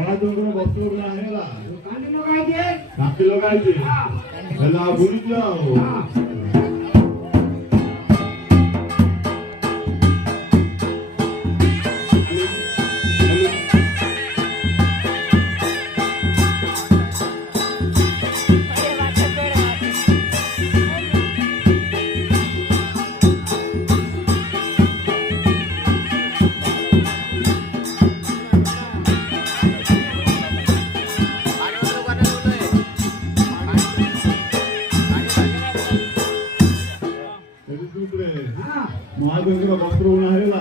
ମହାଦେବଙ୍କର ବସ୍ତ୍ର ଗୁଡ଼ା ହେଇଗଲା କାନ୍ଦି ଲଗାଇଦିଏ କାଟି ଲଗାଇଛି ହେଲା ବୁଲିଛ ଆଉ महादेव वस्त्र होना है ला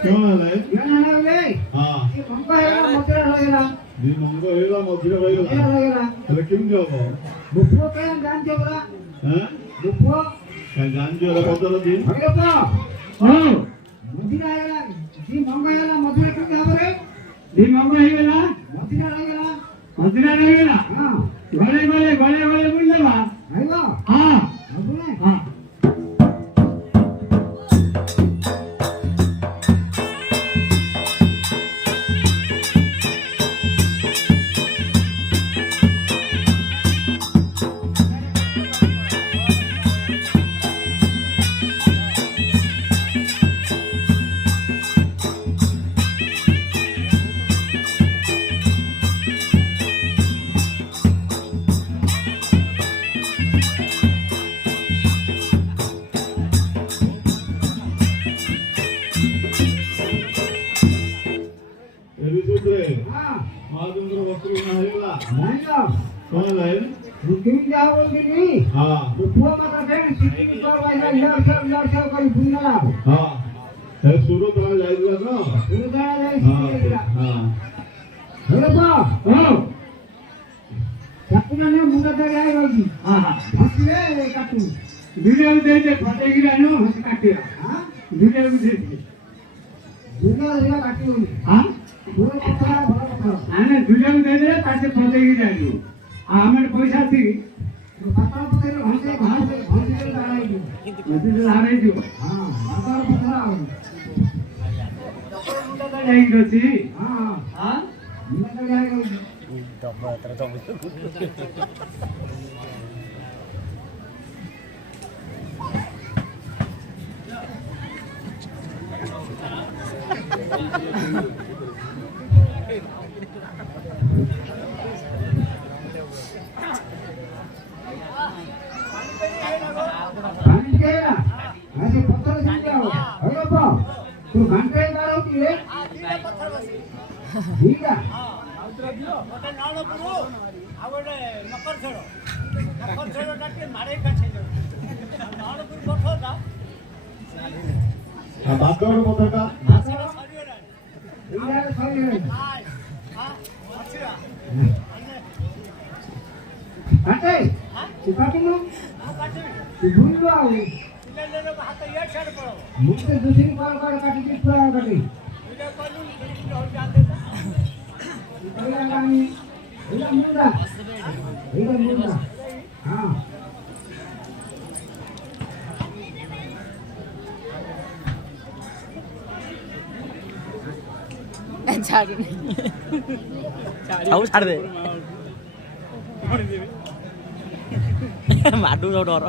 क्यों ना ले हां दी मंगो हेला मधुर होइला अरे किम जाबो बुफो के गान जबरा हैं बुफो का गान जो बदल दिन अरे बा हां मधुर आइला दी मंगो हेला मधुर के जाबरे दी मंगो हेला मधुर आइला हां गले बुझ लेबा आइबा हां बुझले हां महादेव वस्त्र होना है ला नहीं जा कौन लाइन रुकिन जाओ दीदी हां बुफो माता के सिटी पर वाला लड़ कर बुंदा हां है सुरो तरा जाइला ना सुरो तरा जाइला हां हेलो बा हां काटू ने मुंडा दे आइ होगी हां हसले काटू वीडियो दे फटे गिरानो हस काटिया हां वीडियो दे काटी होगी हां पूरा पत्थर भला पत्थर आने वीडियो दे पासे फटे गिरानो हमें पैसा थी पत्थर पत्थर भंसे भंसे लगाई मते हारे जो हां पत्थर पत्थर आओ मुंडा दे आई गसी हां हां मुंडा दे आई गसी ऐसे पत्थर से क्या हो अरे बा तू घंटे मार होती है तीन पत्थर बस ठीक है हां दियो गोटे नालो पुरो आ गोटे नकर छेड़ो डाके मारे का छेड़ो नालो पुरो पत्थर दा हां बाकर पत्थर का बाकर सरियो रे इधर सरियो रे हां अच्छा काटे हां तू काटू ना हां काटे तू भूल लो ले हाथ ये छड़ पड़ो मुझसे दूसरी बार काटी के पूरा काटी वीडियो कॉल हो जाते था इधर लगानी इधर मुंडा हां छाड़ दे माडू डर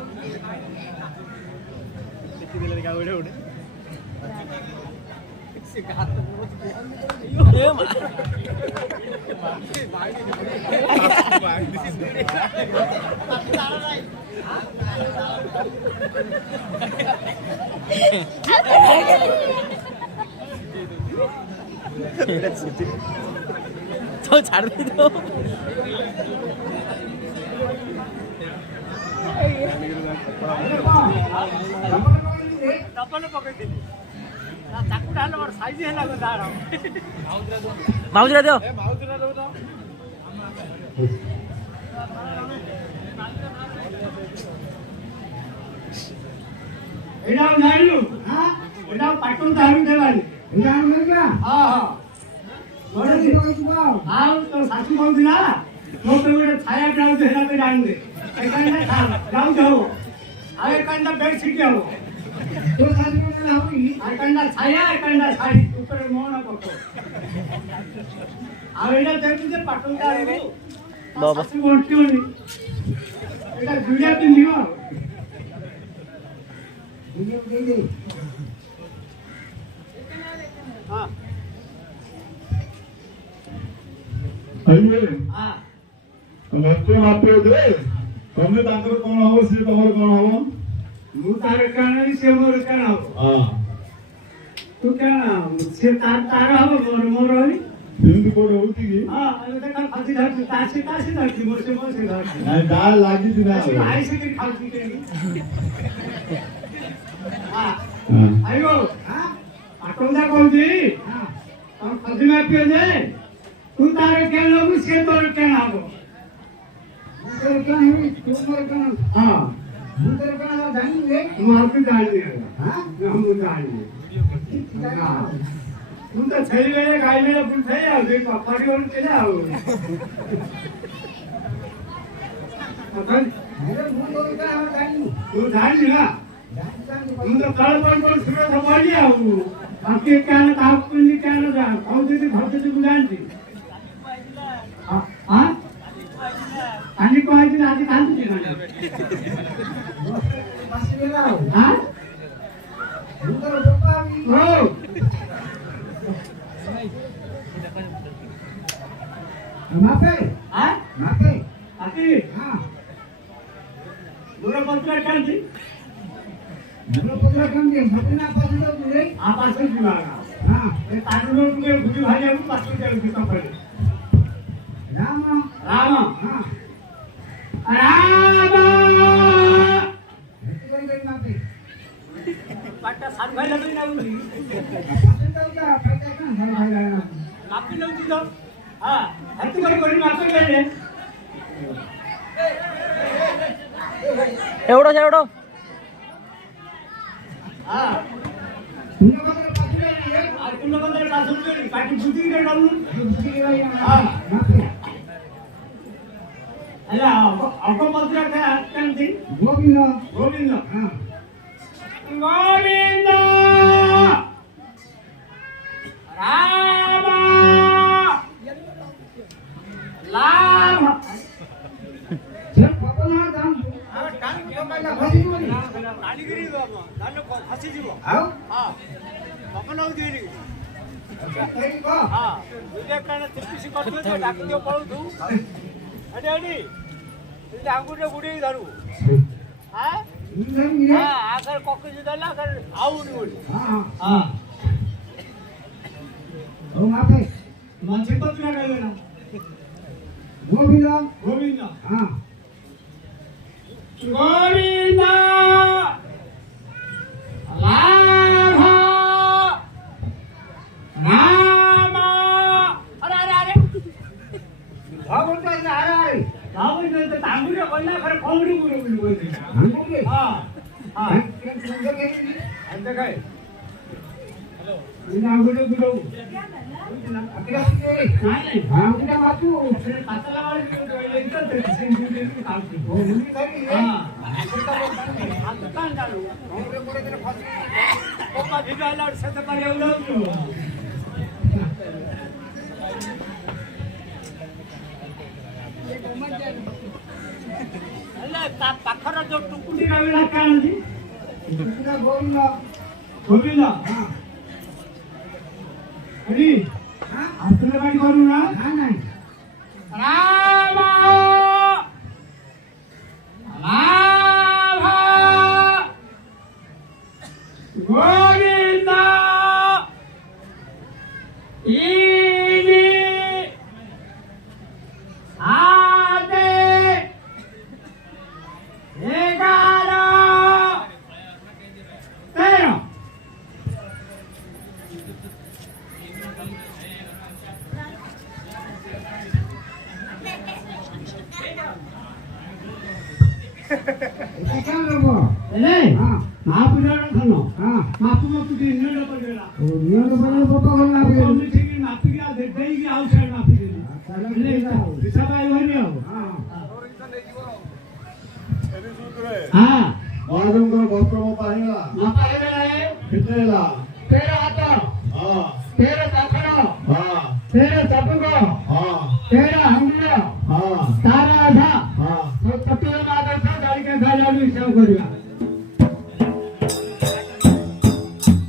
तो छाड़ दे दो माउजरा दो एडा नाइलु हां एडा पाटन धारू देवाली एडा नगा हां हां बड़े दिन होइबा हां तो सासू कहउदिना तो गोटे छाया डाल दे हेला पे डाल दे एकांडा खा जाऊ जाऊ आए कांडा बेड छिटी हो तो साजूला हवी अखंड छाया अखंड साडी ऊपर मोहन पको आवेला तेरे पाटुंदा बाबा असं बोलतो नी एका जुड्यातून निवा ये दे दे हां ଆଇଲେ हां ମତେ ମାପେ ଦେ ତମେ ତାଙ୍କର କଣ ହବ ସେ ତମର କଣ ହବ ମୁଁ ତାର କାଣ ସେ ମୋର କାଣ ହଁ ତୁ କାଣ ସେ ତାର ହବ ମୋର ହଇ ସେମିତି କୋଉଠି ହଉଛି କି हां आणि ते काल फाशी धरती ताशी धरती मोर से धरती ନାଇଁ ଡା ଲାଗିଛି ନା अशी आई से खालती केली हां ହଁ आयो हां पाटुंदा कोणती हां तम फाशी मापे दे तू तार केन हबो से तोर केन हबो मुंदर का हवी तुमर का हां मुंदर का जानी रे तू आपकी जानी है हां हम जानी हां तू तो सही वेळे काय वेळे पण सही आहे पापाडीवर केला आपण अरे मुंदर का जानी तू जानी ना जानी तू तो काळ पण सुरू समाजी आऊ बाकी काय तापली काय ना खाऊची भाताची गुलांची हां आणि कोणाची आधी खांची ना बसलेला हां मुंदर बोपावी हो मापे हां मापे आती हां मुरा पत्र काढली मुलपत्र कंगे सपना पासलो तुले आपासून जीवाला हां ते तांदूळ तुझे भुजी भाजी आपण पासून त्याला दिसा पडले राम राम हां राम हेतु गई मापे पाटा सांगायला नाही लावली पासलो का फायदा का फायदा नापी नव्हती तो हा हत्ती कोणी मागून गेले एवढं एवढं हा मुलपत्र पासलो रे आज तुला पण पासून गेली पाठी बुद्धी कडे डालून दुसरी गेला हां. मापे अरे अको पत्र काय आजकांती गोविंद गोविंद हां गोविंद राम लाभ जर पपना दाम कालीगिरी बाबा फाशी जीव आओ हा पपनाव गेली तरी को हा तुझ्या काना तिरपिशी करतो तो डाकतो पळू तू अरे अरे तुझ्या अंगुठे गुडी धरू हा इंद्रनी रे हा आकर कोकजी दला कर आऊन उड हां हा ओ मापे माझे पत्र काय ना गोविंद गोविंद हां गोविंद लाभ राम अरे अरे अरे भागवत आहे अरे अरे जाऊन तर तांबुरे बोलला खरं कोंबडी बोलू बोलते अंगुरे हा हा अंत काय हॅलो अंगुरे बोलू अकरा रे नाही हां उद्या मातू कातला वाली एकदम ते सिंधुदुर्ग काढते ओ मुली तरी रे हा आता काय चालू अंगुरे पुढे तर फास पप्पा भिगायला सत पर एवढं अरे पाखर जो टुकुटी रावीला काय म्हणते तुला गोविंद गोविंद हां अरे हां आपल्याला काय करू ना नाही राम लाभ गोविंद इनी आदे एगारा तेरा এটা কেন করব এলে হ্যাঁ महापुराण खानो हां मापू मापू के निर्णय पडला ओ नियम बने फोटो घाल ना कोणी ठिकी मापी घ्या देई की औषध मापी दिली चालेल एले दिसाबाई होणी हो हां हा ମହାଦେବଙ୍କର ବସ୍ତ୍ର ମପା ହେଇଗଲା ମାପା ହେଇଗଲାଣି କେତେ ହେଲା 13 ହାତ ହଁ 13 ଚାଖଣ ହଁ 13 ଚାପୁକ ହଁ 13 ଆଙ୍ଗୁଳ ହଁ ତାର ଅଧା ହଁ ସବୁ 70 ଜଣ ଆଦର୍ଶ ଗାଳିକା ଖାଇଲା ହିସାବ କରିବା